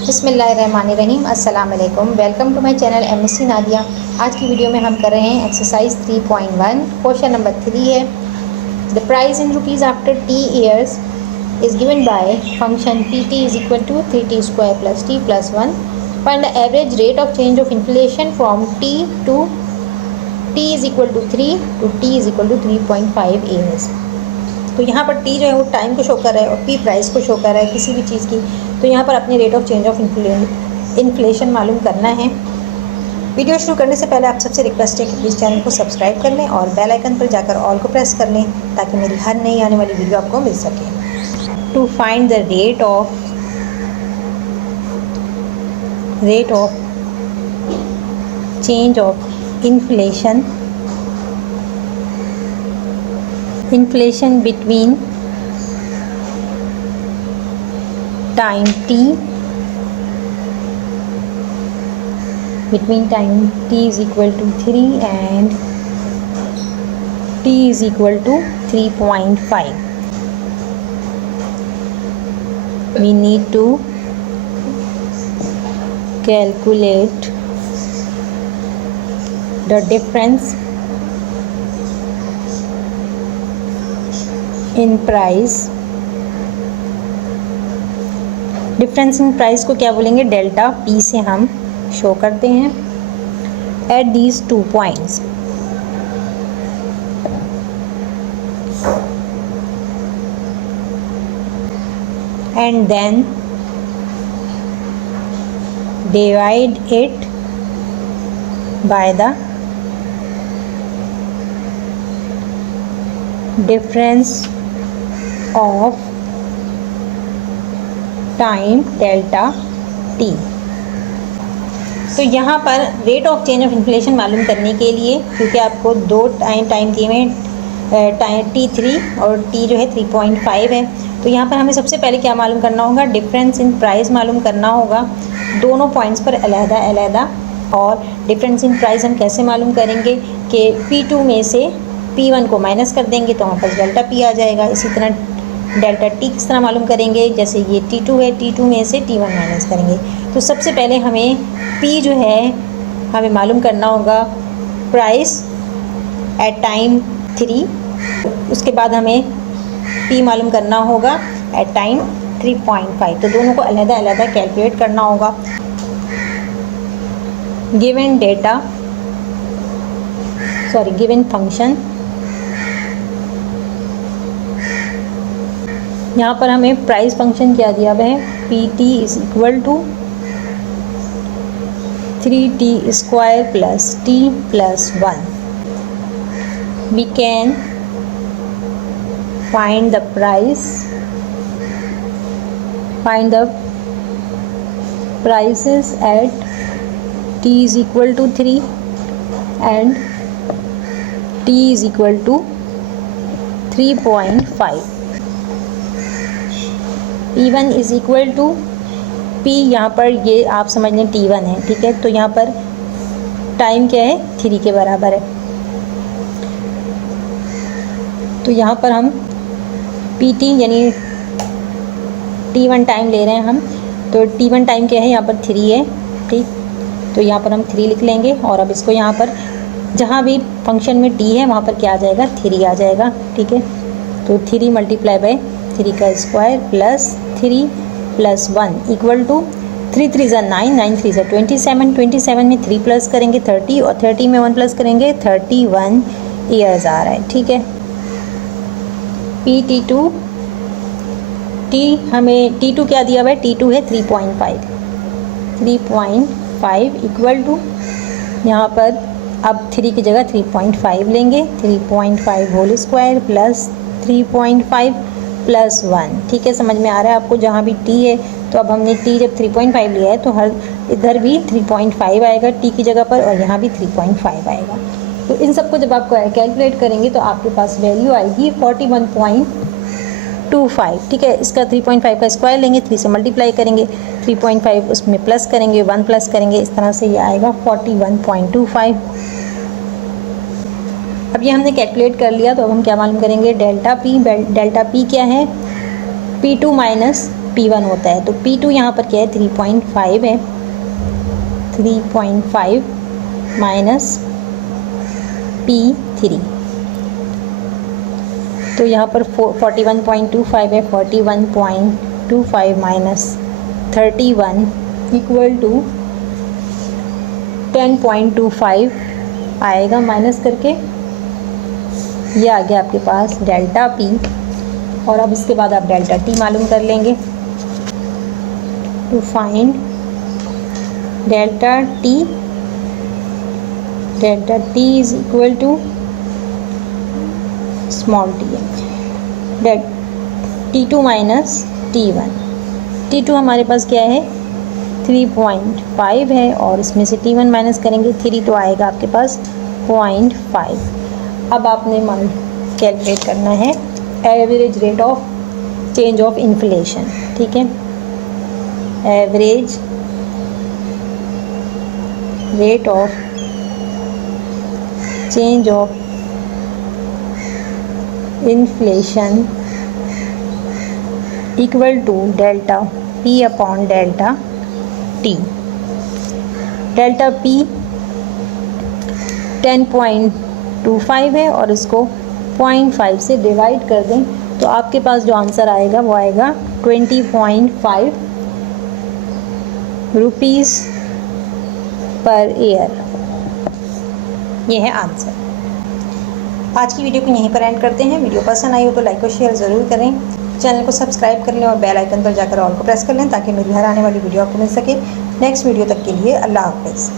बिस्मिल्लाहिर्रहमानिर्रहीम। अस्सलाम वालेकुम। Welcome to my channel MSc Nadia. आज की वीडियो में हम कर रहे हैं एक्सरसाइज 3.1। क्वेश्चन नंबर 3 है, the price in rupees after t years is given by function p t is equal to 3t² plus t plus 1। Find the average rate of change of inflation from t to t is equal to 3 to t is equal to 3.5 years. तो यहाँ पर T जो है वो time को show कर रहा है और पी प्राइस को शो कर रहा है किसी भी चीज़ की। तो यहाँ पर अपने rate of change of inflation मालूम करना है। वीडियो शुरू करने से पहले आप सबसे रिक्वेस्ट है कि प्लीज़ चैनल को सब्सक्राइब कर लें और बेल आइकन पर जाकर ऑल को प्रेस कर लें ताकि मेरी हर नई आने वाली वीडियो आपको मिल सके। To find the rate of change of inflation between time t is equal to 3 and t is equal to 3.5. We need to calculate the difference in price. Difference in price को क्या बोलेंगे, delta P से हम show करते हैं at these 2 points. And then divide it by the difference of time delta t. तो यहाँ पर rate of change of inflation मालूम करने के लिए, क्योंकि आपको दो टाइम दिए हैं, टाइम t3 और t जो है 3.5 है, तो यहाँ पर हमें सबसे पहले क्या मालूम करना होगा, डिफरेंस इन प्राइस मालूम करना होगा दोनों पॉइंट्स पर अलग-अलग। और डिफरेंस इन प्राइस हम कैसे मालूम करेंगे कि P2 में से P1 को माइनस कर देंगे तो हमारे पास डेल्टा P आ जाएगा। इसी तरह डेल्टा T किस तरह मालूम करेंगे, जैसे ये T2 है, T2 में से T1 माइनस करेंगे। तो सबसे पहले हमें P जो है हमें मालूम करना होगा प्राइस एट टाइम 3, उसके बाद हमें P मालूम करना होगा एट टाइम 3.5। तो दोनों को अलग-अलग कैलकुलेट करना होगा। गिवन फंक्शन, यहाँ पर हमें प्राइस फंक्शन क्या दिया हुआ है, p t is equal to 3t² plus t plus 1। We can find the prices at t is equal to 3 and t is equal to 3.5। P1 is equal to P, यहाँ पर ये आप समझ लें T1 है, ठीक है। तो यहाँ पर टाइम क्या है, 3 के बराबर है। तो यहाँ पर हम PT यानी T1 टाइम ले रहे हैं हम, तो T1 टाइम क्या है, यहाँ पर 3 है, ठीक। तो यहाँ पर हम 3 लिख लेंगे और अब इसको यहाँ पर जहाँ भी फंक्शन में t है वहाँ पर क्या आ जाएगा, 3 आ जाएगा, ठीक है। तो 3 मल्टीप्लाई बाय 3 का square plus 3 plus 1 equal to 3 3 ज़ा 9, 9 3 ज़ा 27, 27 में 3 प्लस करेंगे 30 और 30 में 1 प्लस करेंगे 31 ईयर्स आ रहा है, ठीक है। PT2 T हमें T2 क्या दिया हुआ है, T2 है 3.5 इक्वल टू, यहाँ पर अब 3 की जगह 3.5 लेंगे, 3.5 होल स्क्वायर प्लस 3.5 प्लस 1, ठीक है। समझ में आ रहा है आपको, जहाँ भी t है तो अब हमने t जब 3.5 लिया है तो हर इधर भी 3.5 आएगा t की जगह पर और यहाँ भी 3.5 आएगा। तो इन सबको जब आप कैलकुलेट करेंगे तो आपके पास वैल्यू आएगी 41.25, ठीक है। इसका 3.5 का स्क्वायर लेंगे, 3 से मल्टीप्लाई करेंगे, 3.5 उसमें प्लस करेंगे, 1 प्लस करेंगे, इस तरह से ये आएगा 41.25। अब ये हमने कैलकुलेट कर लिया, तो अब हम क्या मालूम करेंगे, डेल्टा पी। डेल्टा पी क्या है, P2 माइनस P1 होता है। तो P2 यहाँ पर क्या है 3.5 है, 3.5 माइनस P3, तो यहाँ पर 41.25 है, 41.25 माइनस 31 इक्वल टू 10.25 आएगा माइनस करके। ये आ गया आपके पास डेल्टा P, और अब इसके बाद आप डेल्टा T मालूम कर लेंगे। To find delta T is equal to small t है, T2 माइनस T1। T2 हमारे पास क्या है 3.5 है, और इसमें से T1 माइनस करेंगे 3, तो आएगा आपके पास 0.5। अब आपने मान कैलकुलेट करना है average rate of change of inflation, ठीक है। Average rate of change of inflation equal to delta P upon delta T। Delta P 10.25 है, और इसको 0.5 से डिवाइड कर दें तो आपके पास जो आंसर आएगा वो आएगा 20.5 रुपीज़ पर ईयर। ये है आंसर। आज की वीडियो को यहीं पर एंड करते हैं। वीडियो पसंद आई हो तो लाइक और शेयर ज़रूर करें, चैनल को सब्सक्राइब कर लें और बेल आइकन पर जाकर ऑल को प्रेस कर लें ताकि मेरी हर आने वाली वीडियो आपको मिल सके। नेक्स्ट वीडियो तक के लिए अल्लाह हाफ़िज़।